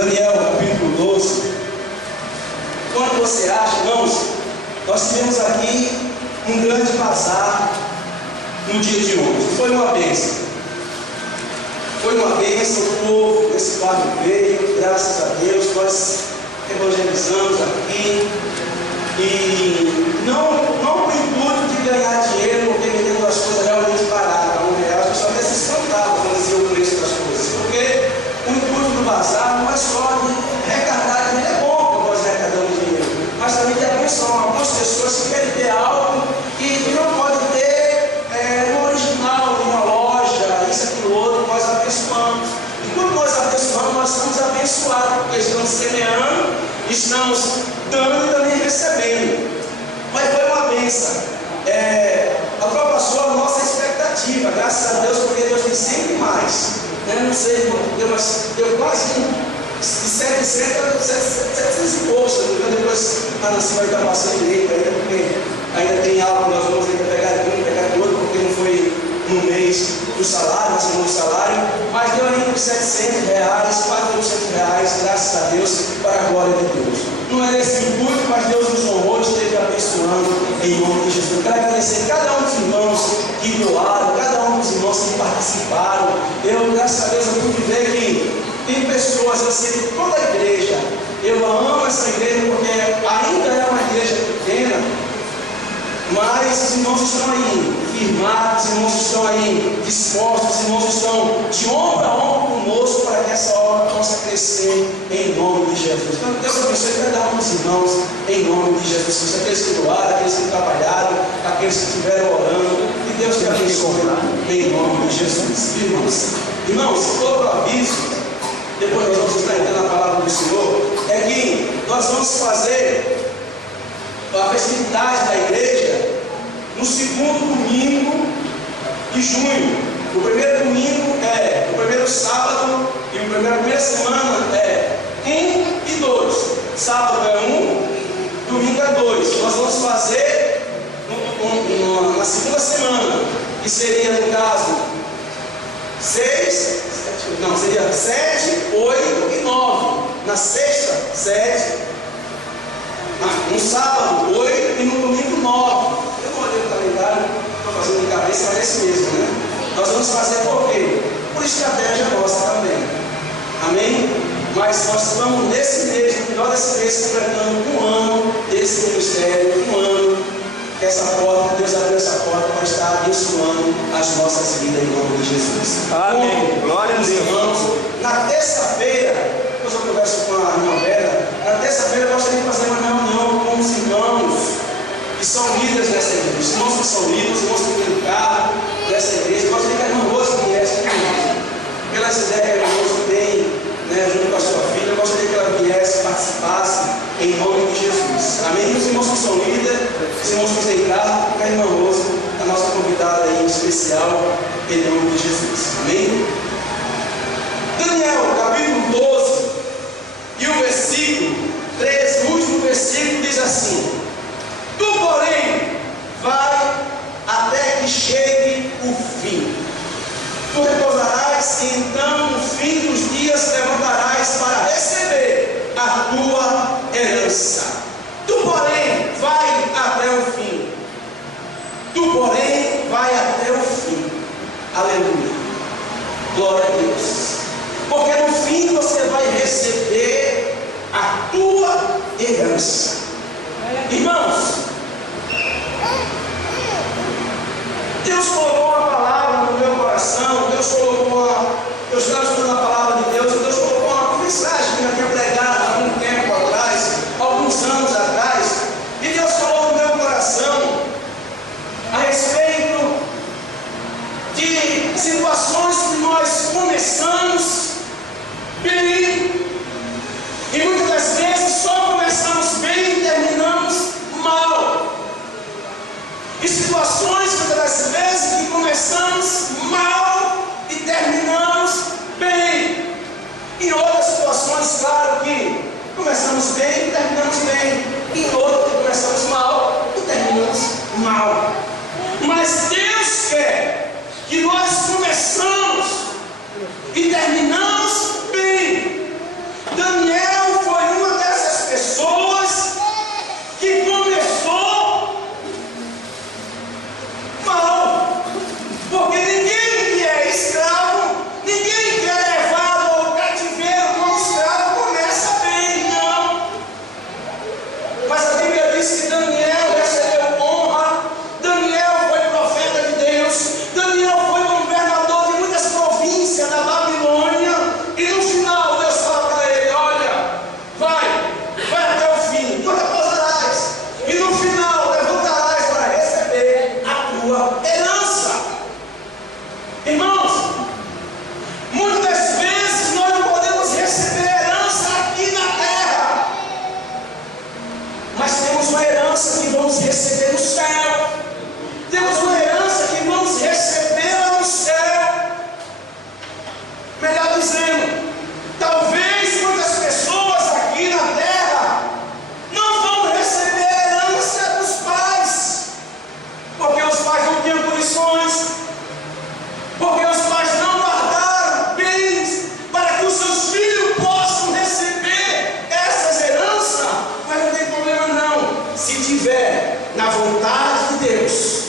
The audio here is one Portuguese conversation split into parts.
Daniel, capítulo 12. Quando você acha, irmãos, nós tivemos aqui um grande bazar no dia de hoje. Foi uma bênção. Foi uma bênção, o povo desse bairro veio, graças a Deus, nós evangelizamos aqui. E não com o intuito de ganhar dinheiro, porque vendendo as coisas realmente baratas, R$1, as pessoas até se espantavam quando diziam o preço das coisas, porque o intuito do bazar não é só de arrecadar dinheiro, é bom que nós arrecadamos dinheiro, mas também de abençoar algumas pessoas que querem ter algo que não pode ter no original, numa loja, isso, aquilo, outro, nós abençoamos. E quando nós abençoamos, nós somos abençoados, porque estamos semeando, estamos dando e também recebendo. Mas foi uma bênção. Ultrapassou a nossa expectativa, graças a Deus, porque Deus tem sempre mais. Não sei quanto, mas deu quase de 700 e poucos. Depois a Nancy vai estar passando direito ainda, porque ainda tem algo que nós vamos ainda pegar de um, pegar de outro, porque não foi no mês do salário, no segundo salário, mas deu ali uns R$700, quase R$800, graças a Deus, para a glória de Deus. Não era esse intuito, mas Deus nos honrou, esteve abençoando em nome de Jesus. Eu quero agradecer a cada um dos irmãos que doaram, cada um dos irmãos que participaram. Eu, graças a Deus, eu pude ver que tem pessoas, eu sei que toda a igreja, eu amo essa igreja porque ainda é uma igreja pequena, mas os irmãos estão aí firmados, os irmãos estão aí dispostos, os irmãos estão de ombro a ombro conosco para que essa obra possa crescer em nome de Jesus. Então, Deus abençoe cada um dos irmãos em nome de Jesus. Aqueles que doaram, aqueles que trabalharam, aqueles que estiveram orando, que Deus te abençoe em nome de Jesus. Irmãos, todo aviso, depois nós vamos estar entrando na palavra do Senhor, é que nós vamos fazer a festividade da igreja no segundo domingo de junho. O primeiro domingo é o primeiro sábado e a primeira semana é 1 e 2. Sábado é 1, domingo é 2. Nós vamos fazer na segunda semana, que seria no caso 7, 8 e 9. Na sexta, 7. No sábado, 8 e no domingo, 9. Eu não olhei o calendário, estou fazendo de cabeça, mas é esse mesmo, né? Nós vamos fazer por quê? Por estratégia nossa também. Amém? Mas nós estamos nesse mês, no final desse mês, completando um ano desse ministério, um ano, que essa porta, Deus abriu essa porta para estar abençoando as nossas vidas em nome de Jesus. Amém. Glória a Deus. Irmãos, na terça-feira, depois eu converso com a irmã Vera, na terça-feira eu gostaria de fazer uma reunião com os irmãos que são líderes dessa igreja, os irmãos que são líderes, os irmãos que têm cargo dessa igreja. Eu gostaria que a irmã Rosa viesse aqui, pelas ideias que a irmã Rosa tem, junto com a sua filha, eu gostaria que ela viesse, participasse em nome de Jesus. Amém? Os irmãos que são líderes, os irmãos que têm cargo, a irmã Rosa, a nossa convidada aí especial, em nome de Jesus. Amém? Daniel, capítulo 12, e o versículo 13, o último versículo diz assim: Tu, porém, vai até que chegue o fim. Tu repousarás, e então, no fim dos dias, levantarás para receber a tua herança. Tu, porém, vai até o fim. Tu, porém, vai até o fim. Aleluia. Glória a Deus. Porque no fim você vai receber a tua herança. Irmãos, Deus colocou uma palavra no meu coração, eu estava estudando a palavra de Deus, e Deus colocou uma mensagem que eu tinha pregado há algum tempo atrás, alguns anos atrás, e Deus falou no meu coração a respeito de situações que nós começamos bem, e muitas das vezes só começamos bem e terminamos mal. E situações, muitas das vezes, que começamos mal e terminamos bem. Em outras situações, claro que começamos bem e terminamos bem. Em outras que começamos mal e terminamos mal. Mas Deus quer que nós começamos e terminamos bem. Daniel foi uma dessas pessoas que começou mal, porque ninguém que é escravo, ninguém que é levado ao cativeiro como escravo começa bem, não. Mas a Bíblia diz que Daniel recebeu honra, Daniel foi profeta de Deus, Daniel foi governador de muitas províncias da Babilônia, e no final Deus fala para ele: olha, vai até o fim, tu repousarás, e no final levantarás para receber a tua herança. Irmãos, muitas das vezes nós não podemos receber herança aqui na terra, mas temos uma herança que vamos receber no céu. Temos uma herança que vamos receber lá no céu. Melhor dizendo, talvez muitas pessoas aqui na terra não vão receber a herança dos pais, porque os pais não tinham condições, porque os pais não guardaram bens para que os seus filhos possam receber essas heranças. Mas não tem problema não, se tiver na vontade de Deus,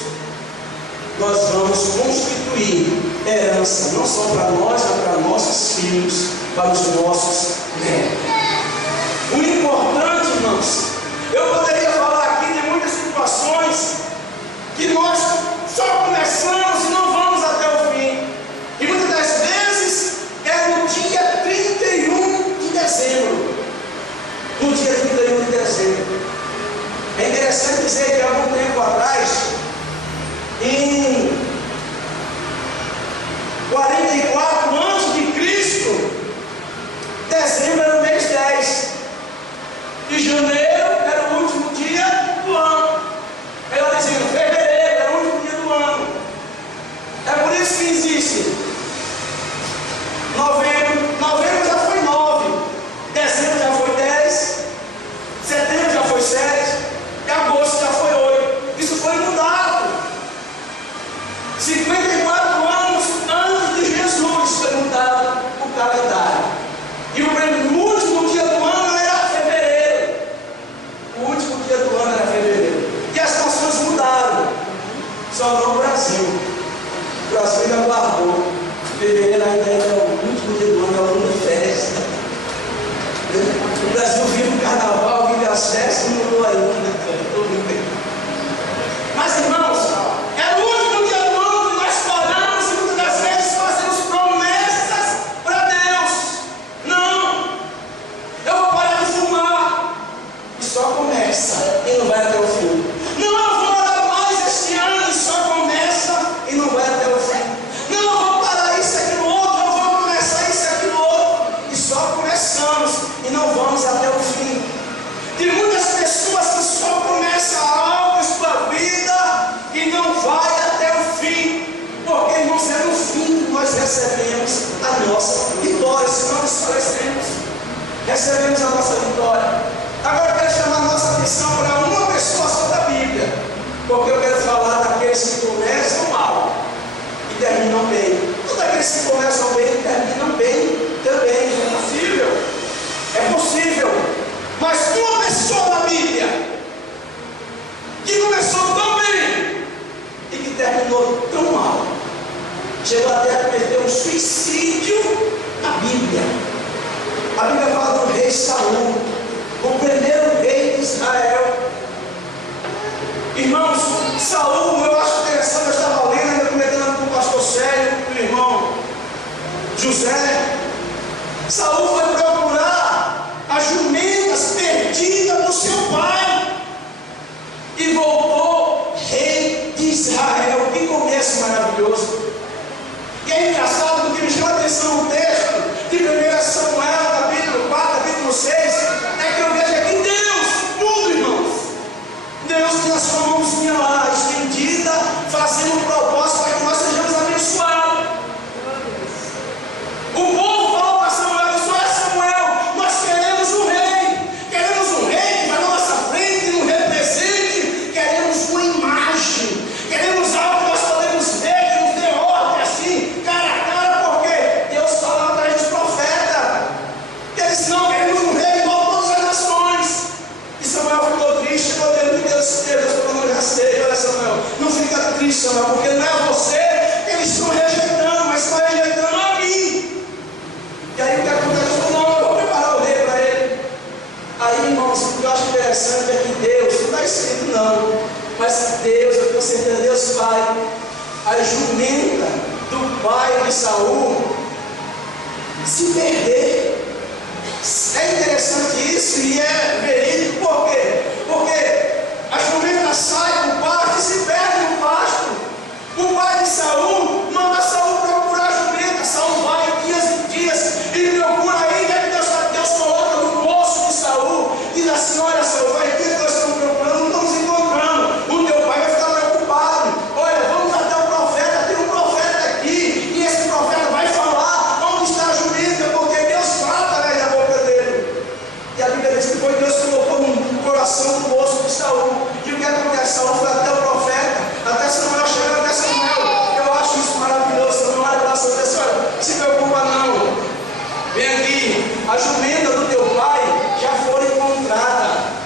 nós vamos constituir herança, não só para nós, mas para nossos filhos, para os nossos netos. O importante, irmãos, eu poderia falar aqui de muitas situações que nós só começamos e não vamos até o fim. E muitas das vezes é no dia 31 de dezembro. No dia 31 de dezembro. É interessante dizer que há algum tempo atrás, em 44 a.C., dezembro era o mês 10, e janeiro era o último dia do ano. Ela dizia, fevereiro era o último dia do ano. É por isso que existe novembro já foi 9, dezembro já foi 10, setembro já foi 7, e agosto já foi 8. Isso foi mudado. 54 anos antes de Jesus foi mudado o calendário. E o último dia do ano era fevereiro. O último dia do ano era fevereiro. E as nações mudaram. Só não o Brasil. O Brasil ainda guardou. Fevereiro ainda é o último dia do ano, é o ano de festa. O Brasil vive o carnaval, vive as festas, não mudou ainda. Mas irmãos, é o último dia do ano que nós paramos e muitas das vezes fazemos promessas para Deus. Não, eu vou parar de fumar, e só começa e não vai até o fim. Não, eu vou orar mais este ano, e só começa e não vai até o fim. Não, eu vou parar isso, aquilo outro, eu vou começar isso, aquilo outro, e só começamos e não vamos até o fim. Tem muitas pessoas que só começam algo em sua vida e não vai até o fim, porque irmãos, é no fim que nós recebemos a nossa vitória. Se não esclarecemos, recebemos a nossa vitória. Agora eu quero chamar a nossa atenção para uma pessoa só da Bíblia, porque eu quero falar daqueles que começam mal e terminam bem. Todos aqueles que começam bem e terminam bem também. É possível, é possível. Mas uma pessoa na Bíblia que começou tão bem e que terminou tão mal, chegou até a cometer um suicídio na Bíblia. A Bíblia fala do rei Saul, o primeiro rei de Israel. Irmãos, Saul, eu acho interessante, eu estava lendo, ainda comentando com o pastor Sérgio, com o irmão José. Saul foi procurar as jumentas perdidas do seu pai e voltou rei de Israel. Que começo maravilhoso! E é engraçado, porque me chama a atenção o texto de 1 Samuel, capítulo 4, capítulo 6, é que eu vejo aqui Deus, tudo, irmãos. Deus tem a sua mãozinha lá, estendida, fazendo um propósito para que nós sejamos abençoados. O povo falou para Samuel, isso é Samuel, nós queremos um rei que vai na nossa frente, que nos represente, queremos uma imagem, queremos algo que nós podemos ver, que nos dê ordem assim, cara a cara, porque Deus E aí o que acontece? Ele falou: não, eu vou preparar o rei para ele. Aí, irmãos, o que eu acho interessante é que Deus, não está escrito não, mas Deus, eu tenho certeza, Deus Pai, a jumenta do pai de Saul se perder. É interessante isso e é verídico. Por quê? Porque a jumenta sai do pasto e se perde no pasto. O pai de Saul manda Saul procurar a jumenta. Saul vai dias e dias e procura ainda que Deus coloca no poço de Saul. Diz assim: olha, Saul, vai ter que nós estamos procurando, não estamos encontrando. O teu pai vai ficar preocupado. Olha, vamos até o profeta, tem um profeta aqui, e esse profeta vai falar onde está a jumenta, porque Deus fala da boca dele. E a Bíblia diz que foi Deus que colocou no coração do poço de Saul. E o que acontece? Saul foi até o profeta, até Samuel, chegando até Samuel. Eu acho isso maravilhoso. Samuel olha para Saul e diz: olha, se preocupa não, vem aqui, a jumenta do teu pai já foi encontrada.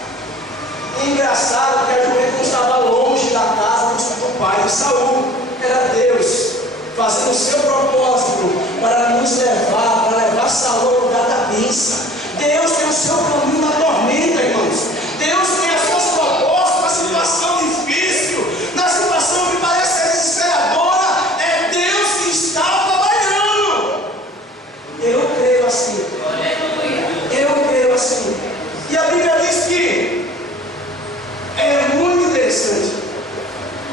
E engraçado que a jumenta não estava longe da casa do pai de Saul. Era Deus fazendo o seu propósito para nos levar, para levar Saul ao lugar da bênção. Deus tem o seu caminho na tormenta, irmãos. Deus tem os seus propósitos na situação difícil, na situação que parece ser desesperadora. É Deus que está trabalhando. Eu creio assim. Eu creio assim. E a Bíblia diz que é muito interessante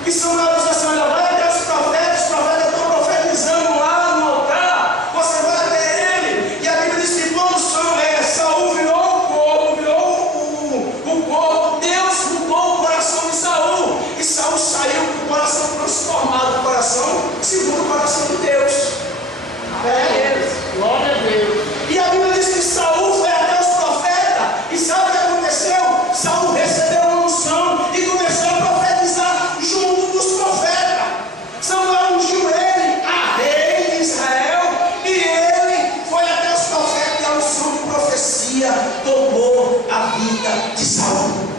que Samuel diz assim: olha, vai até os profetas estão profetizando lá no altar, você vai até ele. E a Bíblia diz que quando Saul virou o corpo, Deus mudou o coração de Saul, e Saul saiu com o coração transformado, o coração segundo o coração de Deus. Glória a Deus. E a Bíblia diz que Saul foi até os profetas, e sabe o que aconteceu? Saul recebeu uma unção e começou a profetizar junto dos profetas. Samuel ungiu ele a rei de Israel, e ele foi até os profetas, e a unção de profecia tomou a vida de Saul.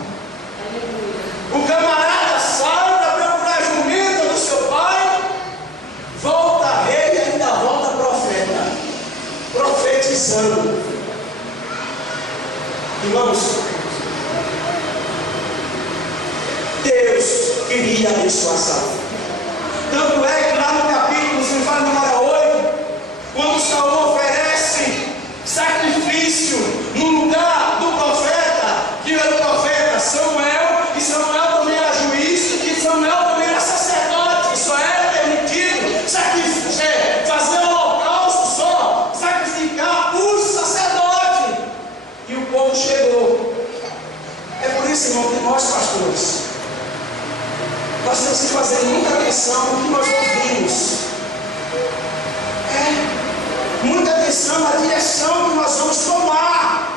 O camarada sai para procurar a jumenta do seu pai, volta rei e ainda volta profeta, profetizando. Irmãos, Deus queria abençoar Saul. Tanto é que lá no capítulo, se não fala número 8, quando Saul oferece sacrifício no lugar do profeta, que era o profeta Samuel, e Samuel também era juiz, e Samuel também era sacerdote, só era permitido fazer um holocausto, só sacrificar os sacerdotes. E o povo chegou. É por isso, irmão, que nós, pastores, nós temos que fazer muita atenção no que nós ouvimos. Muita atenção na direção que nós vamos tomar.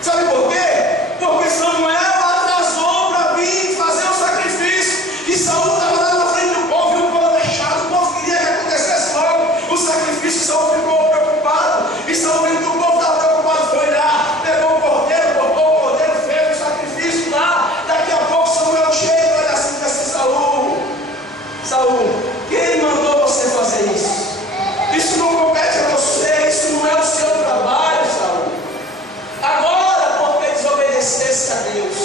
Sabe por quê? Porque Samuel atrasou para vir fazer o sacrifício, e Saul estava lá na frente do povo, e o povo deixado, o povo queria que acontecesse logo o sacrifício. Saul ficou preocupado, e Saul vendo que o povo estava preocupado, foi lá, pegou o cordeiro, botou o cordeiro, fez o sacrifício lá. Daqui a pouco Samuel chega, olha assim, diz assim: Saul, quem mandou você fazer isso? Isso não compete a você, isso não é o seu trabalho, Saul. Agora, porque desobedecesse a Deus,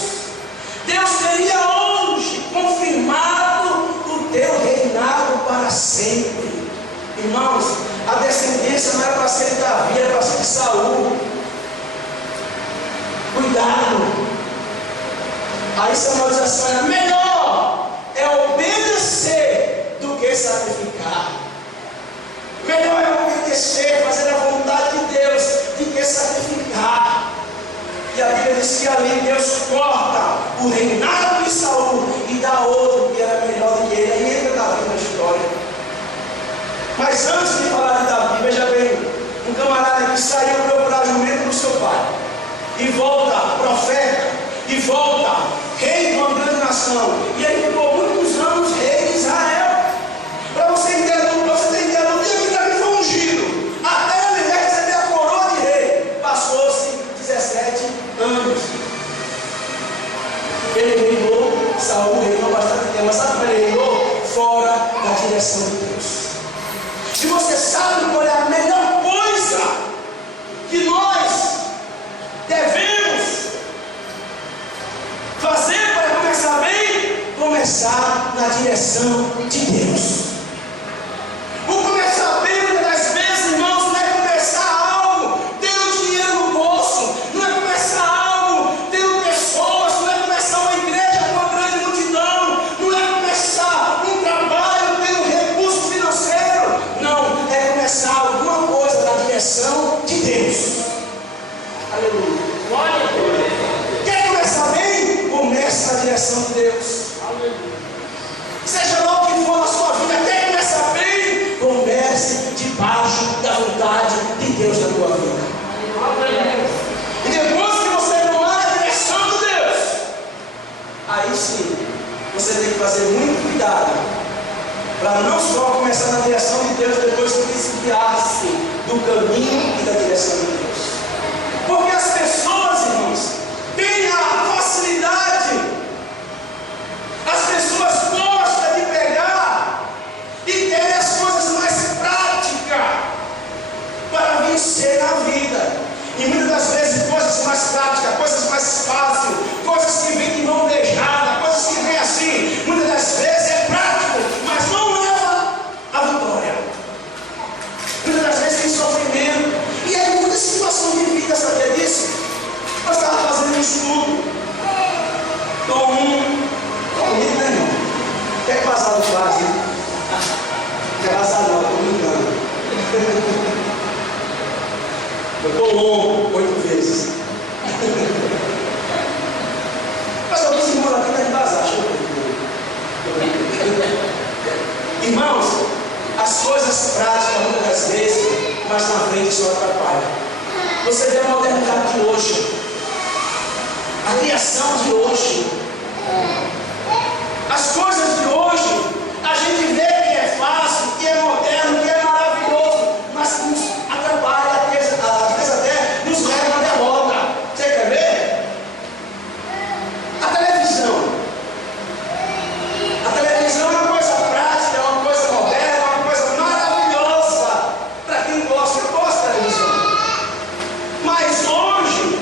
Deus teria hoje confirmado o teu reinado para sempre. Irmãos, a descendência não era para ser de Davi, era para ser de Saul. Cuidado. Aí Samuel diz assim: olha, melhor é obedecer do que sacrificar. Melhor é obedecer, fazer a vontade de Deus, do que sacrificar. E a Bíblia diz que ali Deus corta o reinado de Saul e dá outro que era melhor do que ele. Aí entra Davi na história. Mas antes de falar de Davi, veja bem, um camarada que saiu procurar jumento do seu pai, e volta profeta, e volta rei de uma grande nação, e ele ficou muitos anos rei de Israel. Para você entender, você tem que entender o dia que Davi foi ungido, até ele receber a coroa de rei, passou-se 17 anos. Ele reinou, Saul reinou bastante tempo, mas sabe como ele reinou? Fora da direção de Deus. Se você sabe qual é a melhor coisa na direção de Deus. O começar bem, muitas das vezes, irmãos, não é começar algo tendo dinheiro no bolso, não é começar algo tendo pessoas, não é começar uma igreja com uma grande multidão, não é começar um trabalho tendo recurso financeiro, não, é começar alguma coisa na direção de Deus. Aleluia. Glória a Deus. Quer começar bem? Comece na direção de Deus. Aleluia. Seja lá o que for na sua vida, quer começar bem? Comece debaixo da vontade de Deus na tua vida. E depois que você tomar a direção de Deus, aí sim, você tem que fazer muito cuidado para não só começar na direção de Deus, depois que desviar-se do caminho e da direção de Deus. Porque as pessoas, irmãos, têm a facilidade, as pessoas gostam de pegar e querem as coisas mais práticas para vencer a vida. E muitas das vezes coisas mais práticas, coisas mais fáceis, coisas que vêm de mão beijada, coisas que vêm assim, muitas das vezes é prático, mas não leva à vitória. Muitas das vezes tem sofrimento. E aí muita situação de vida, sabia disso? Eu estava fazendo um estudo com comigo, né, irmão? O que é que casado faz, né? Casado não, estou brincando. Eu estou longo 8 vezes. Mas alguns irmãos aqui estão de casar, irmãos, as coisas práticas muitas das vezes, mas na frente só atrapalha. Você vê a modernidade de hoje, a criação de hoje, as coisas de hoje, a gente vê que é fácil, que é moderno, que é maravilhoso, mas nos atrapalha, às vezes até nos leva à derrota. Você quer ver? A televisão é uma coisa prática, é uma coisa moderna, é uma coisa maravilhosa para quem gosta. Eu gosto da televisão, mas hoje,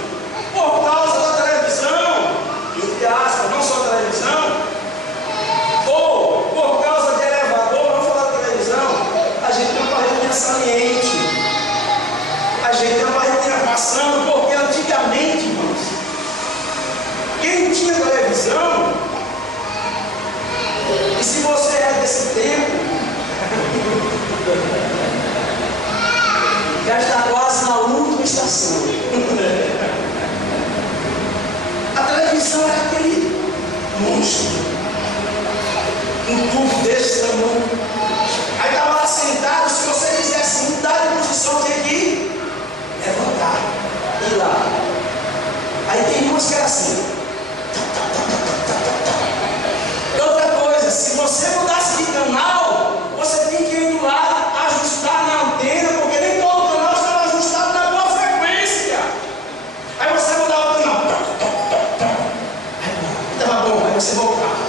por causa da televisão, entre aspas, não só a televisão, ou por causa de elevador, vamos falar da televisão, a gente tem uma barreira saliente, a gente tem uma barreira passando, porque antigamente, irmãos, quem tinha televisão, e se você é desse tempo, já está quase na última estação. A televisão é aquele monstro, um tubo desse tamanho. Aí estava lá sentado, se você quisesse mudar de posição, tinha que levantar, ir lá. Aí tem umas que era assim. Outra coisa, se você mudasse de canal, você tinha que ir do lado, ajustar na antena, porque nem todo canal estava ajustado na boa frequência. Aí você mudava o canal. Estava bom, aí você voltava.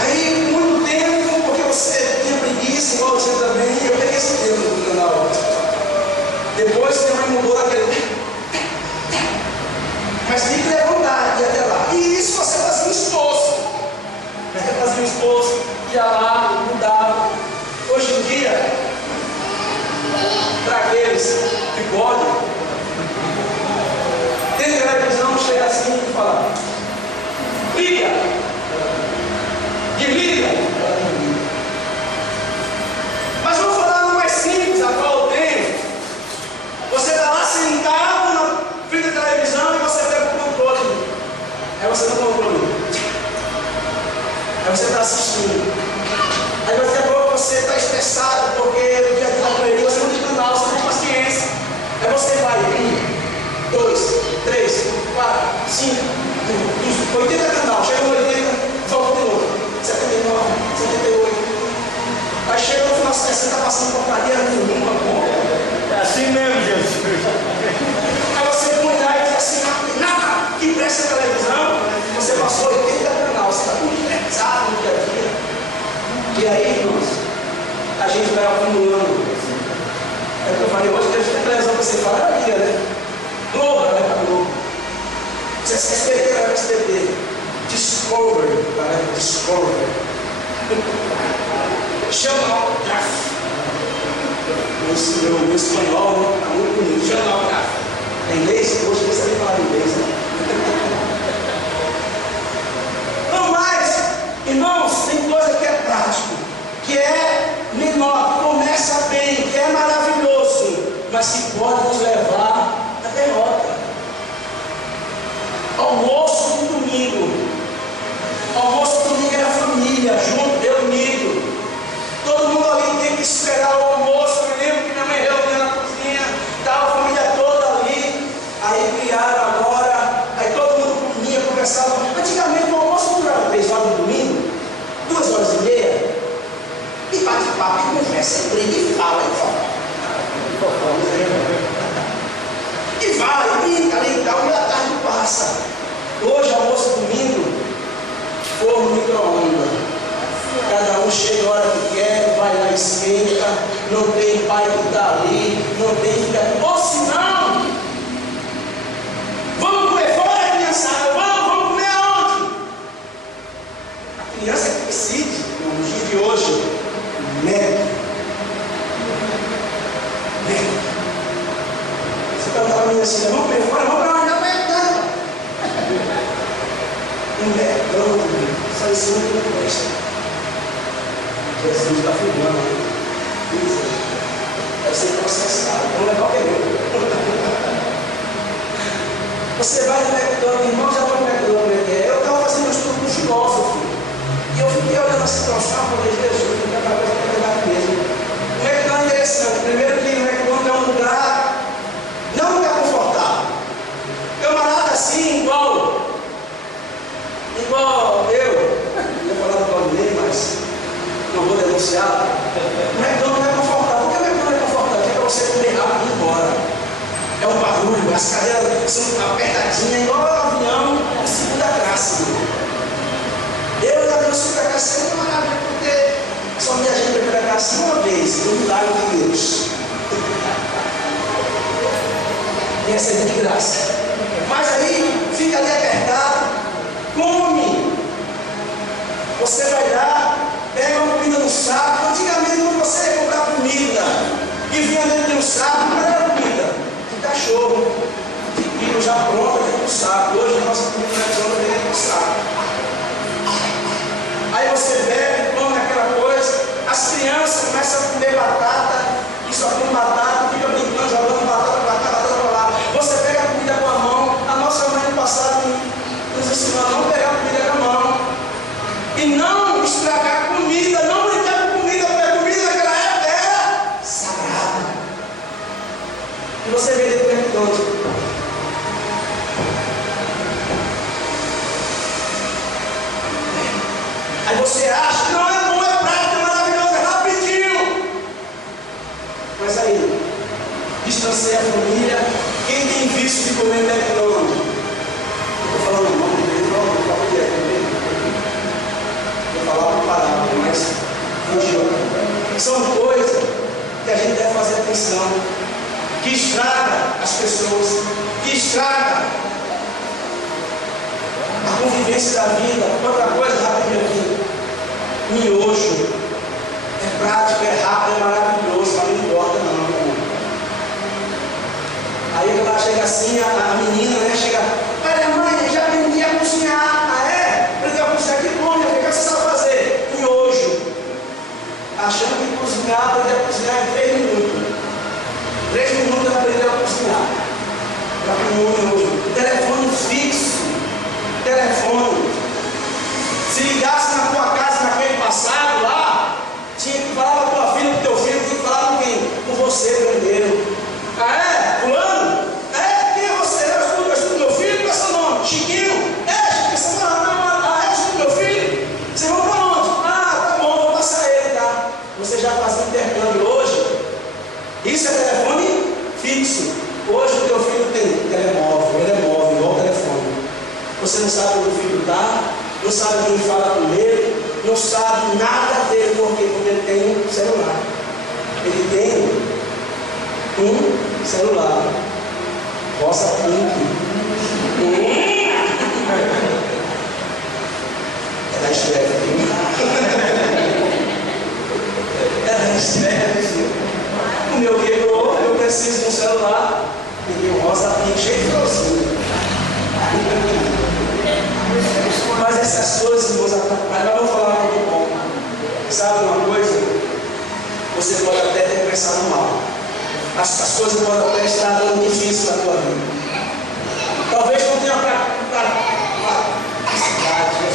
Aí, muito tempo, porque você tinha preguiça, igual você também, eu peguei esse tempo do canal. Depois minha mãe mudou daquele. Mas tem que levantar e ir até lá. E isso você fazia um esforço. Você fazia um esforço, ia lá, mudava. Hoje em dia, para aqueles que podem, tem televisão, chega assim e fala: liga, desliga. Mas vamos falar no mais simples, a qual eu tenho. Você está lá sentado na frente da televisão e você pega o controle. Aí você não controla. Aí você está assistindo. Aí daqui a pouco você está estressado porque o dia que está correria, você não tem canal, você não tem paciência. Aí você vai 1, 2, 3, 4, 5, 80 canal, chega no 80, volta de novo. 79, 78. Aí chega no final 60, está passando porcaria nenhuma, bom. É assim mesmo, Jesus. Aí você cuidar e diz assim: não tem nada que preste a televisão. Você passou 80 canal, você está muito pesado no dia a dia. E aí, irmãos, a gente vai acumulando. É o que eu falei hoje, que a televisão que você fala é a minha, né? Globo, vai para Globo. Você se SBT, vai para SBT. Discovery, vai para Discovery. Xenógrafo. Meu espanhol está muito bonito. Xenógrafo. Em inglês? Hoje eu sabia falar inglês, né? Não mais, irmãos, tem coisa que é prático, que é menor, que começa bem, que é maravilhoso, mas que pode nos levar à derrota. Almoço de domingo. Almoço de domingo é a família, junto, reunido. Todo mundo ali tem que esperar o almoço. Eu me lembro que minha mãe reunia na cozinha, estava a família toda ali. Aí criaram agora, aí todo mundo comia, conversava. Antigamente o almoço não durava 3 horas no domingo, 2 horas e meia. E bate-papo, e conversa, e briga, e fala, e fala. E vai, e brinca ali e tal, e a tarde passa. Hoje, almoço domingo, forno micro-ondas. Cada um chega a hora que quer, vai lá, esquenta, não tem pai que está ali, não tem que ficar. Ou se não, vamos comer fora, criançada, vamos comer aonde? A criança que decide, no dia de hoje, médico. Você está falando assim, vamos comer fora, vamos para onde? Sai esse mundo não presta. Jesus está filmando aí. Deve ser processado. Vamos levar o período. Você vai no McDonald's, irmão, já vai no McDonald's. Eu estava fazendo um estudo com um filósofo. E eu fiquei olhando a situação e falei, Jesus, não tem coisa que verdade mesmo. O McDonald's é interessante. Primeiro que o McDonald's é um lugar, não um lugar confortável. Camarada assim, igual eu ia falar do Claudinei, mas não vou denunciar. O McDonald's não é confortável. Por que o McDonald's é confortável? É para você comer rápido e ir embora. É um barulho, as cadeiras são apertadinhas, igual um avião de segunda classe. Eu já vi o segunda classe, é uma maravilha, porque só viajei para a primeira classe uma vez, no milagre de Deus. E essa é de graça. Mas aí fica ali apertado, come. Você vai lá, pega uma comida no saco. Antigamente, quando você ia comprar comida e vinha dentro de um saco, não era comida de cachorro, de quilo já pronta dentro do saco. Hoje a nossa comida não é pronta dentro do saco. Aí você bebe, come aquela coisa. As crianças começam a comer batata, e só come batata, fica brincando, jogando batata para lá. Você pega a comida com a mão. A nossa mãe no passado nos ensinou a não pegar a comida com a mão. E não estragar comida, não brincar com comida, porque a comida naquela época era sagrada. E você vê dentro do McDonald's. Aí você acha que não é bom, é prático, é maravilhoso, é rapidinho. Mas aí, distancia a família. Quem tem vício de comer McDonald's? Eu estou falando o nome dele, não, eu falo direto. Vou falar uma palavra, mas fugiu. São coisas que a gente deve fazer atenção, que estraga as pessoas, que estraga a convivência da vida. Outra coisa, rapidinho aqui, miojo, é prático, é rápido, é maravilhoso, mas não importa não. Aí ela chega assim, a menina, né, chega, olha mãe, já aprendi a cozinhar. Ah é? Aprendi a cozinhar, que bom, o que você sabe fazer? Miojo. Achando que cozinhar, aprendi a cozinhar em 3 minutos. 3 minutos ela aprendeu a cozinhar. Ela comeu miojo. Telefone fixo. Telefone. Se ligasse na tua casa naquele passado lá, tinha que falar para tua filha, para o teu filho, tinha que falar com quem? Com você primeiro. Ah é? Fulano? É? Quem é você? Eu estudo meu filho, qual é seu nome? Chiquinho? É, Chiquinho, você vai lá. Ah, é? Estudo meu filho? Vocês vão para onde? Ah, tá bom, vou passar ele, tá? Você já faz intercâmbio hoje? Isso é telefone fixo. Hoje o teu filho tem telemóvel, ele é móvel, igual o telefone. Você não sabe onde o filho está, não sabe quem fala com ele, não sabe nada dele, porque ele tem um celular. Ele tem um celular. Rosa Pink. É da Shrek. pensar no mal. As coisas podem até estar dando difícil na tua vida. Talvez não tenha praticidade.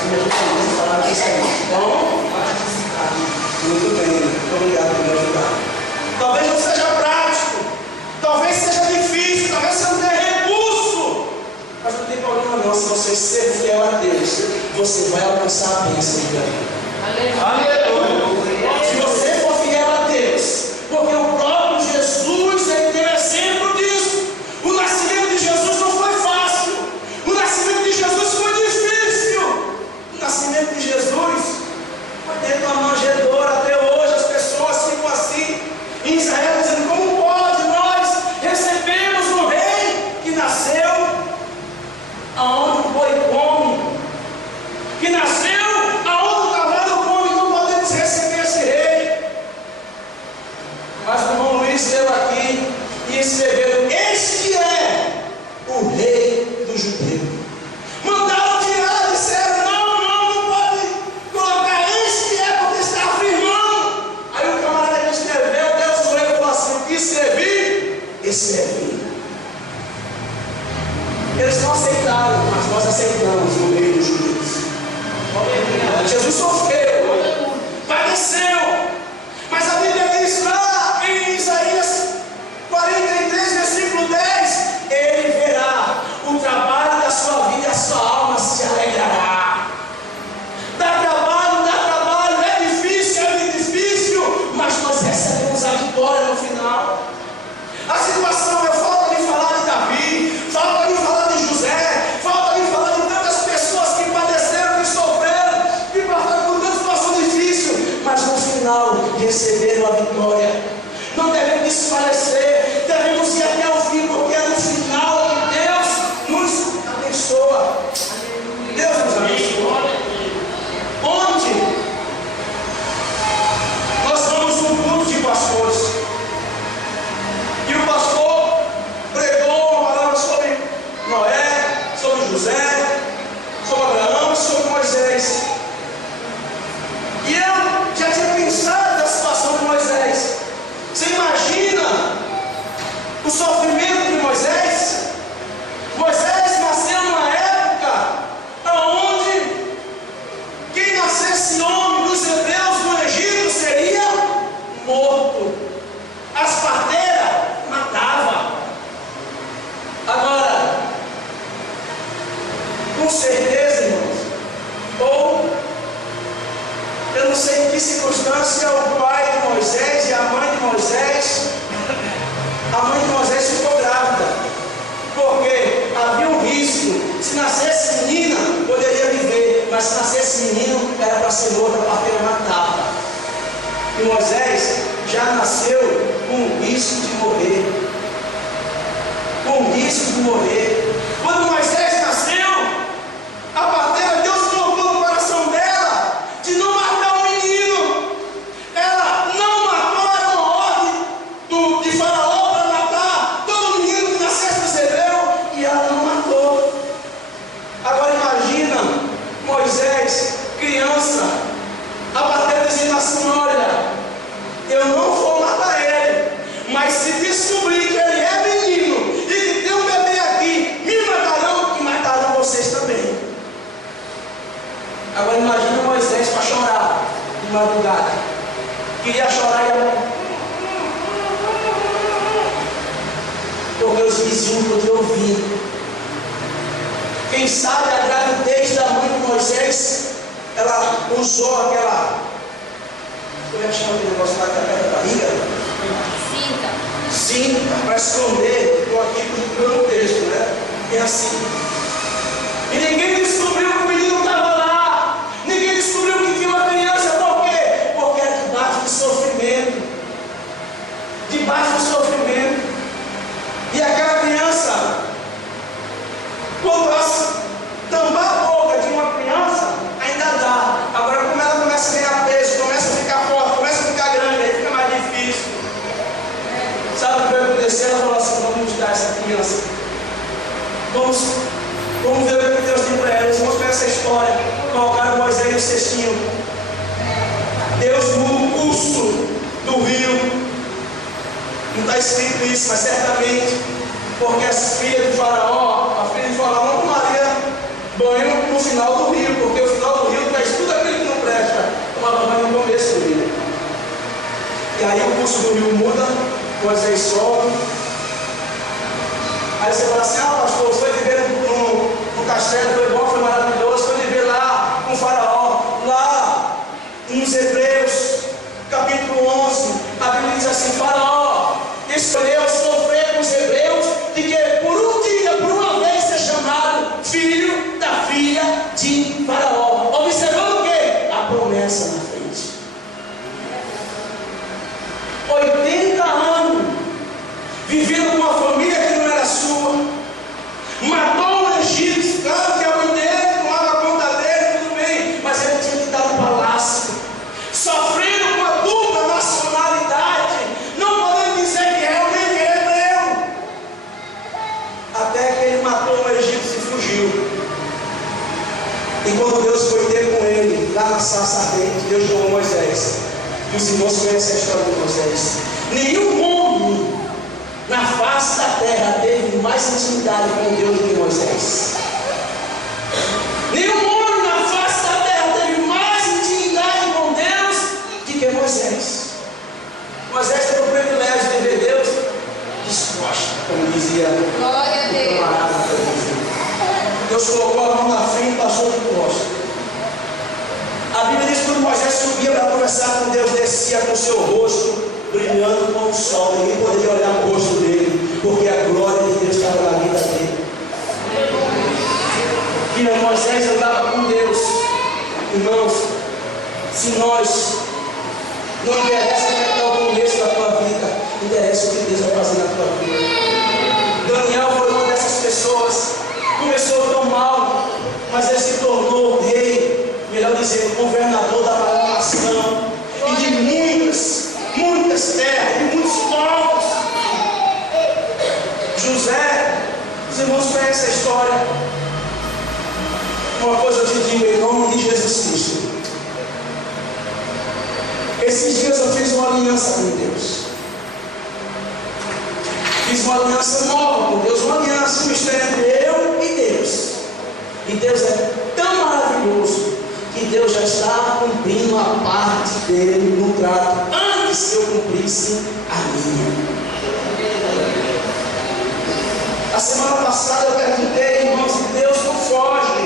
Me ajuda a falar disso aí. Bom? Muito bem. Muito obrigado por me ajudar. Talvez não seja prático. Talvez seja difícil. Talvez você não tenha recurso. Mas não tem problema não. Se você ser fiel a Deus, você vai alcançar a bênção de Deus. Aleluia. Se você for fiel a Deus, porque o próprio Jesus ele tem exemplo disso. O nascimento de Jesus não foi fácil. O nascimento de Jesus foi difícil. O nascimento de Jesus foi dentro de uma manjedoura. Até hoje as pessoas ficam assim em Israel dizendo: como pode nós recebemos um rei que nasceu aonde o boi come, que nasceu aonde o cavalo come, não podemos receber esse rei. Mas o irmão Luiz veio aqui e escreveu: este é o rei do judeu. Mandaram tirar, disseram: não pode colocar este é, porque está afirmando. Aí o camarada que escreveu, Deus foi e falou assim: o que escrevi, escrevi. Eles não aceitaram, mas nós aceitamos o rei dos judeus. Jesus sofreu, padeceu, mas a Bíblia diz lá em Isaías 43, versículo 10: ele verá o trabalho da sua vida e a sua alma se alegrará. Dá trabalho, é difícil, mas nós recebemos a vitória no final. A situação é falta de falar de Davi, falta de falar de José, falta de falar de tantas pessoas que padeceram, que sofreram, que passaram por tanta situação difícil, mas no final receberam a vitória. Não devemos desfalecer, devemos ir até o fim, porque é no final que Deus nos abençoa. Deus nos abençoa. Onde nós somos um grupo de pastores, e o pastor pregou uma palavra sobre Noé, sobre José, sobre Abraão e sobre Moisés. E eu já tinha pensado na situação de Moisés. Você imagina o sofrimento de Moisés? Moisés nasceu numa época onde quem nascesse homem dos hebreus no Egito seria morto. As parteiras matavam. Agora, com certeza, irmãos, ou eu não sei em que circunstância o pai de Moisés e a mãe de Moisés ficou grávida, porque havia um risco. Se nascesse menina, poderia viver, mas se nascesse menino, era para ser morto, a parteira matava. E Moisés já nasceu com risco de morrer. Quando Moisés nasceu, a parteira, Deus colocou no coração dela de não matar o menino. Ela não matou, era uma ordem de Faraó para matar todo menino que nascesse dos hebreus, e ela não matou. Agora imagina Moisés, criança, a parteira dizendo assim: olha, eu não vou matar ele, mas se descobrir que ele é menino e que tem um bebê aqui, me matarão e matarão vocês também. Agora imagina Moisés para chorar de madrugada. Queria chorar e porque os vizinhos podiam ouvir. Quem sabe a gravidez da mãe de Moisés, ela usou aquela, como é que chama aquele negócio lá que é perto da barriga? Cinta, para esconder. Estou aqui procurando o texto, né? É assim. E ninguém descobriu que o menino estava lá. Ninguém descobriu que tinha uma criança. Por quê? Porque era debaixo do sofrimento. E aquela criança, quando ela tampar a boca de uma criança, ainda dá. Agora, como ela começa a ganhar peso, começa a ficar forte, começa a ficar grande, aí fica mais difícil. Sabe o que vai acontecer? Ela falou assim: vamos dar essa criança. Vamos ver o que Deus tem para elas. Vamos pegar essa história. Colocaram Moisés no cestinho. Deus muda o curso do rio. Não está escrito isso, mas certamente, porque a filha de Faraó não tomaria banho no final do rio, porque o final do rio traz tudo aquilo que não presta. Tomava banho no começo do rio. E aí o curso do rio muda, Moisés sobe. Aí você fala assim: ah, pastor, foi viver no castelo, foi bom, foi maravilhoso, foi viver lá com o Faraó, lá nos Hebreus, capítulo 11, a Bíblia diz assim: Faraó escolheu sofrer com os hebreus, de que por um dia, por uma vez, ser chamado filho da filha de Faraó. Observando o quê? A promessa na frente. 80 anos vivendo com uma família que não era sua, matou um egípcio, claro que a mãe dele tomava conta dele, tudo bem, mas ele tinha que dar no palácio, sofrendo com a dupla nacionalidade, não podendo dizer que é nem que é hebreu, até que ele matou um egípcio e fugiu. E quando Deus foi ter com ele, lá na sarça ardente, Deus chamou Moisés. E os irmãos conhecem a história de Moisés. Nenhum homem na face da terra teve mais intimidade com Deus do que Moisés. Nenhum homem na face da terra teve mais intimidade com Deus do que Moisés. Moisés teve o privilégio de ver Deus disposto, como dizia Glória a Deus. camarada. Deus colocou a mão na frente e passou de costas. A Bíblia diz que quando Moisés subia para conversar com Deus, descia com o seu rosto brilhando como o sol. Ninguém poderia olhar o rosto dele, porque a glória de Deus estava na vida dele. E Moisés andava com Deus. Irmãos, se nós não interessa até o começo da tua vida, interessa o que Deus vai fazer na tua vida. Daniel foi uma dessas pessoas. Começou tão mal, mas ele se tornou rei, melhor dizendo, governador da maior nação, e de muitas terras, de muitos povos. José, os irmãos conhecem a história. Uma coisa eu te digo em nome de Jesus Cristo. Esses dias eu fiz uma aliança com Deus. Fiz uma aliança nova com Deus, uma aliança, um mistério entre eu e Deus. E Deus é tão maravilhoso que Deus já está cumprindo a parte dele no trato antes que eu cumprisse a minha. A semana passada eu perguntei, irmãos, que Deus não foge.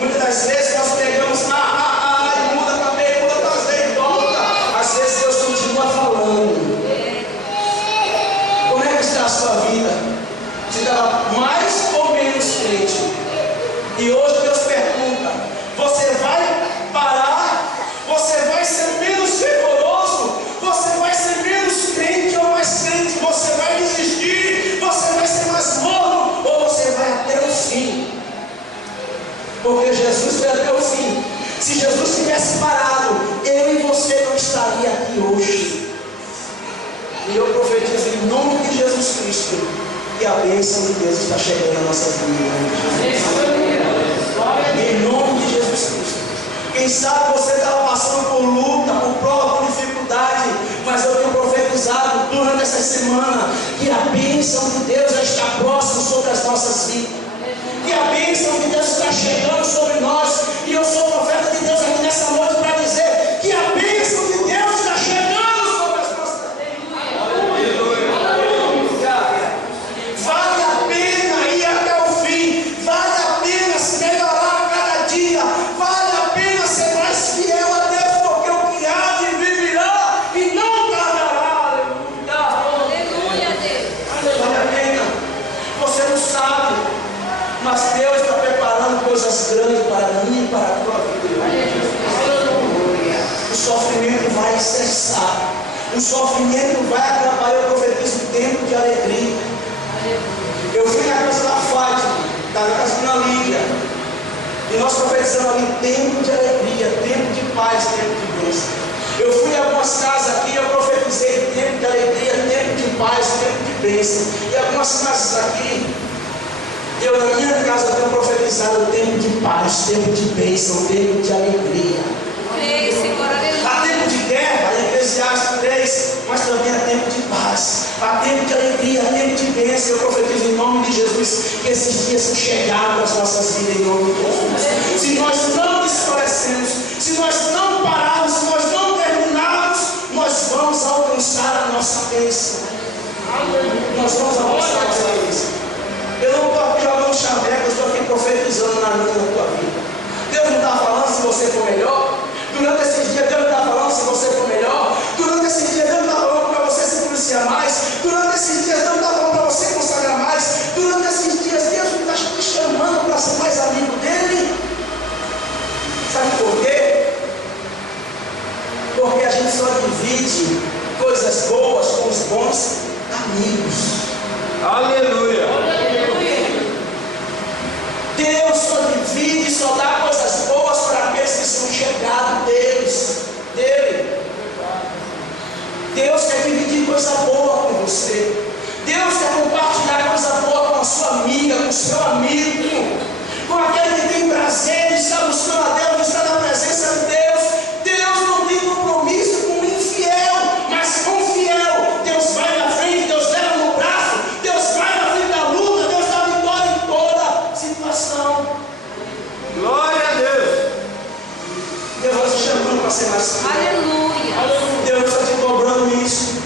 Muitas das vezes nós pegamos e muda também, muda também, volta. Às vezes Deus continua falando. Como é que está a sua vida? Você estava mais ou menos crente? E hoje Deus pergunta: você vai parar? Você vai ser menos fervoroso? Você vai ser menos crente ou mais crente? Você vai desistir? Você vai ser mais morno? Ou você vai até o fim? Porque Jesus foi até o fim. Se Jesus tivesse parado, eu e você não estaria aqui hoje. E eu profetizo em nome de Jesus Cristo que a bênção de Deus está chegando na nossa vida. Em nome de Jesus Cristo. Quem sabe você estava passando por luta, por prova, por dificuldade, mas eu tenho profetizado durante essa semana que a bênção de Deus já está próxima sobre as nossas vidas. Que a bênção de Deus está chegando sobre nós. E eu sou profeta de Deus aqui nessa noite para dizer que a bênção de Deus está chegando sobre as nossas vidas. Vale a pena ir até o fim. Vale a pena se melhorar cada dia. Vale a pena ser mais fiel a Deus, porque o que há de vir virá e não tardará. Aleluia, Deus. Vale a pena. Você não sabe, mas Deus está preparando coisas grandes para mim e para a tua vida. O sofrimento vai cessar. O sofrimento vai acabar. Eu profetizo um tempo de alegria. Eu fui na casa da Fátima, na casa da Lídia, e nós profetizamos ali tempo de alegria, tempo de paz, tempo de bênção. Eu fui em algumas casas aqui, eu profetizei tempo de alegria, tempo de paz, tempo de bênção. E algumas casas aqui, eu na minha casa tenho profetizado tempo de paz, tempo de bênção, tempo de alegria. Ei, Senhor, aleluia. Há tempo de guerra, a igreja Eclesiastes 3, mas também há tempo de paz, há tempo de alegria, há tempo de bênção. Eu profetizo em nome de Jesus que esses dias são chegados às nossas vidas em nome de Jesus. Se nós não desfalecemos, se nós não pararmos, se nós não terminarmos, nós vamos alcançar a nossa bênção. Nós vamos alcançar a nossa bênção. Eu não estou aqui jogando chaveco, eu estou aqui profetizando na minha, na tua vida. Deus não está falando se você for melhor. Durante esses dias Deus não está falando se você for melhor. Durante esses dias Deus não está falando para você se policiar mais. Durante esses dias Deus não está falando para você consagrar mais. Durante esses dias Deus não está te chamando para ser mais amigo dele. Sabe por quê? Porque a gente só divide coisas boas com os bons amigos. Aleluia. Deus só divide, só dá coisas boas para aqueles que são chegados dele. Deus quer dividir coisa boa com você. Deus quer compartilhar coisa boa com a sua amiga, com o seu amigo, com aquele que tem prazer de estar buscando a Deus, de estar na presença de Deus. Deus não tem compromisso com o infiel, mas com o fiel. Deus vai na frente, Deus leva no braço, Deus vai na frente da luta, Deus dá vitória em toda situação. Glória a Deus. Deus vai te chamando para ser mais fiel. Aleluia. Deus está te cobrando isso.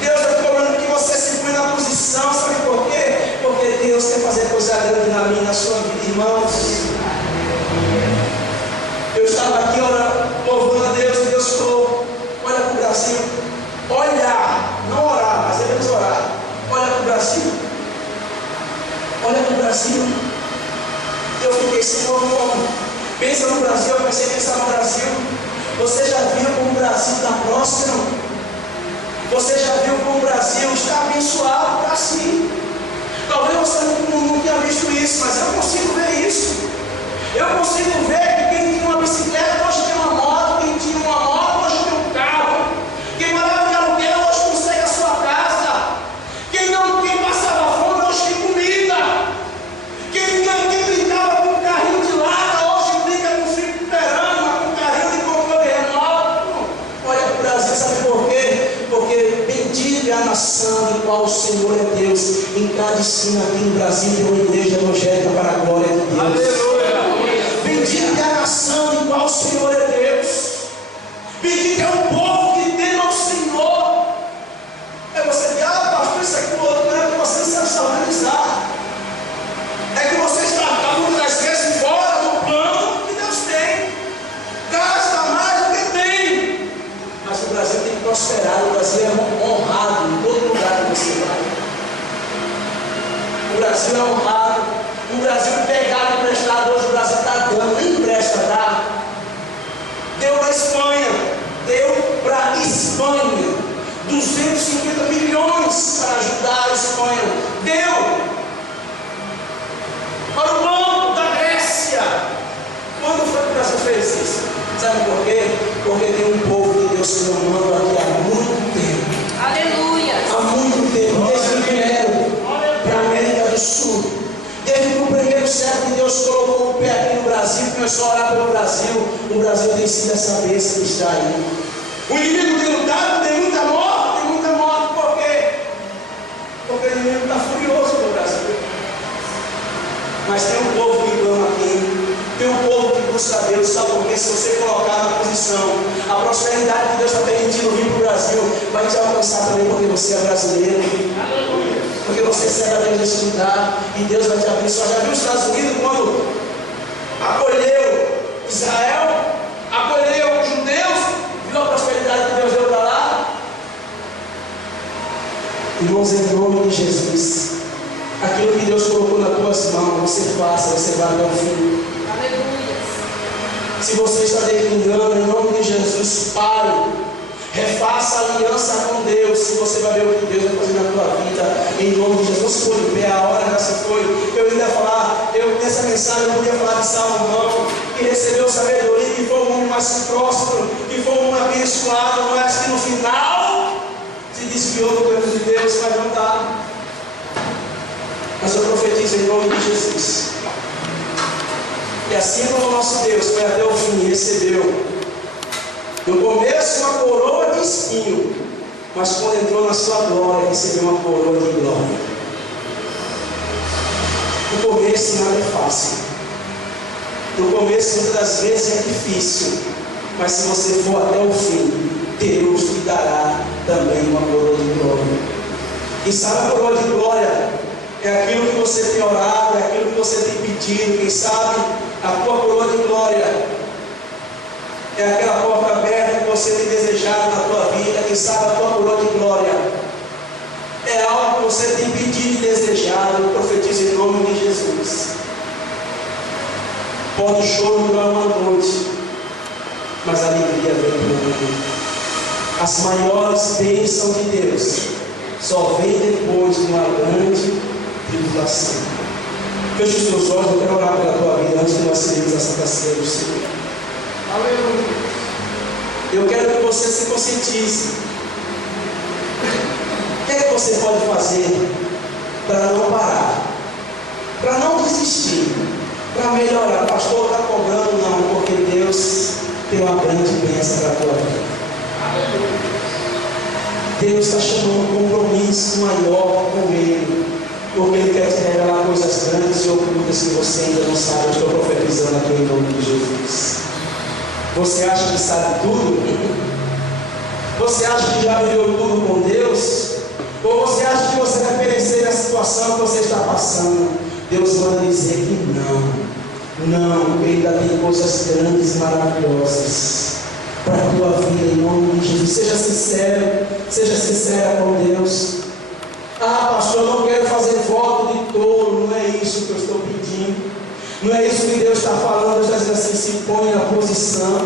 Deus está te cobrando que você se põe na posição. Sabe por quê? Porque Deus quer fazer coisa grande na minha, na sua vida, irmãos. Eu estava aqui orando, louvando a Deus, e Deus falou: olha para o Brasil. Olhar, não orar, mas devemos orar. Olha para o Brasil. Olha para o Brasil. Eu fiquei sem como. Pensa no Brasil, eu pensei em pensar no Brasil. Você já viu como o Brasil está próspero? Você já viu como o Brasil está abençoado para si? Talvez você não tenha visto isso, mas eu consigo ver isso. Eu consigo ver que quem tinha uma bicicleta hoje tem uma moto, quem tinha uma moto hoje tem um carro, quem morava de aluguel hoje consegue a sua casa, quem passava fome hoje tem comida, quem brincava com um carrinho de lata hoje brinca com fliperama, com um carrinho de controle remoto. Olha para o Brasil, sabe por quê? Porque bendita é a nação em qual o Senhor é Deus. Em cada esquina aqui no Brasil tem uma igreja evangélica para a glória de Deus. Aleluia. Bendita é a nação em qual o Senhor é Deus. Bendito é o povo que tem ao Senhor. É você que, pastor, isso aqui, o outro, não é que você não sabe se organizar. É que você está muitas vezes fora do plano que Deus tem. Gasta mais do que tem. Mas o Brasil tem que prosperar. O Brasil é honrado em todo lugar que você vai. O Brasil é honrado. O Brasil pegado emprestado, hoje o Brasil está dando, nem empresta, tá? Deu para a Espanha, deu para a Espanha 250 milhões para ajudar a Espanha. Deu para o banco da Grécia. Quando foi que o Brasil fez isso? Sabe por quê? Porque tem um povo de Deus clamando aqui há muito tempo. Aleluia. Há muito tempo, desde que vieram para a América do Sul. Desde que o primeiro século Deus colocou o pé aqui no Brasil, começou a orar pelo Brasil. O Brasil tem sido essa bênção que está aí. O inimigo tem lutado, tem muita morte, por quê? Porque o inimigo está furioso pelo Brasil. Mas tem um povo que clama aqui, tem um povo que busca a Deus, sabe por quê? Se você colocar na posição, a prosperidade que Deus está permitindo vir para o Brasil vai te alcançar também, porque você é brasileiro. Porque você serve a Deus nesse lugar e Deus vai te abençoar. Já viu os Estados Unidos quando acolheu Israel, acolheu os judeus, viu a prosperidade que Deus deu para lá? Irmãos, em nome de Jesus, aquilo que Deus colocou nas tuas mãos, você faça, você vai até o fim. Aleluia. Se você está declinando, em nome de Jesus, pare. Refaça a aliança com Deus, se você vai ver o que Deus vai fazer na tua vida, em nome de Jesus. Foi de pé, a hora já se foi. Eu ainda falar, nessa mensagem eu podia falar de Salomão, que recebeu sabedoria, que foi o homem mais próspero, que foi o homem abençoado, mas que no final se desviou do caminho de Deus, mas não dá. Mas eu profetizo em nome de Jesus. E assim como o nosso Deus foi até o fim e recebeu No começo, uma coroa de espinho, mas quando entrou na sua glória, recebeu uma coroa de glória. No começo, nada é fácil. No começo, muitas das vezes, é difícil. Mas se você for até o fim, Deus te dará também uma coroa de glória. E sabe, a coroa de glória é aquilo que você tem orado, é aquilo que você tem pedido. Quem sabe a tua coroa de glória é aquela porta aberta que você tem desejado na tua vida. Quem sabe a tua coroa de glória é algo que você tem pedido e desejado. Eu profetizo em nome de Jesus. Pode o choro durar uma noite, mas a alegria vem pela manhã. As maiores bênçãos de Deus só vem depois de uma grande tribulação. Feche os seus olhos, eu quero orar pela tua vida antes de nós seguirmos a Santa Ceia do Senhor. Aleluia. Eu quero que você se conscientize. O que é que você pode fazer para não parar, para não desistir, para melhorar? Pastor, está cobrando? Não, porque Deus tem uma grande bênção para a tua vida. Deus está chamando um compromisso maior com Ele, porque Ele quer te revelar coisas grandes e ocultas que você ainda não sabe. Eu estou profetizando aqui em nome de Jesus. Você acha que sabe tudo? Você acha que já viveu tudo com Deus? Ou você acha que você vai perecer na situação que você está passando? Deus manda dizer que não, Ele ainda tem coisas grandes e maravilhosas para a tua vida em nome de Jesus. Seja sincera com Deus. Ah, pastor, eu não quero fazer voto de tolo. Não é isso que eu estou pedindo. Não é isso que Deus está falando. Deus está dizendo assim: se põe na posição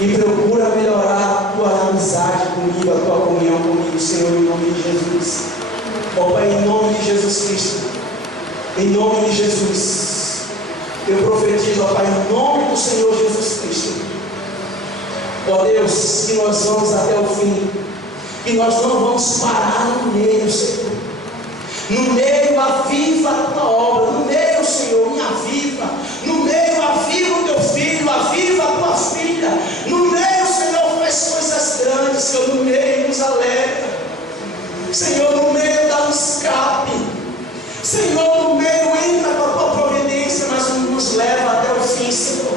e procura melhorar a tua amizade comigo, a tua comunhão comigo, Senhor, em nome de Jesus. Ó Pai, em nome de Jesus Cristo, em nome de Jesus, eu profetizo, ó Pai, em nome do Senhor Jesus Cristo, ó Deus, que nós vamos até o fim, e nós não vamos parar no meio, Senhor. No meio, aviva a tua obra. No meio, Senhor, me aviva. No meio, aviva o teu filho, aviva a tua filha. No meio, Senhor, faz coisas grandes. Senhor, no meio, nos alegra. Senhor, no meio, dá um escape. Senhor, no meio, entra com a tua providência, mas nos leva até o fim, Senhor.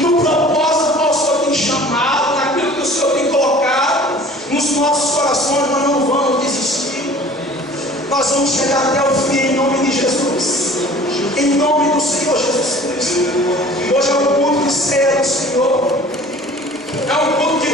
No propósito qual o Senhor tem chamado, naquilo que o Senhor tem colocado nos nossos corações, nós não vamos desistir. Nós vamos chegar até o fim em nome de Jesus. Em nome do Senhor Jesus Cristo. Hoje é um culto de ceia do Senhor. É um culto de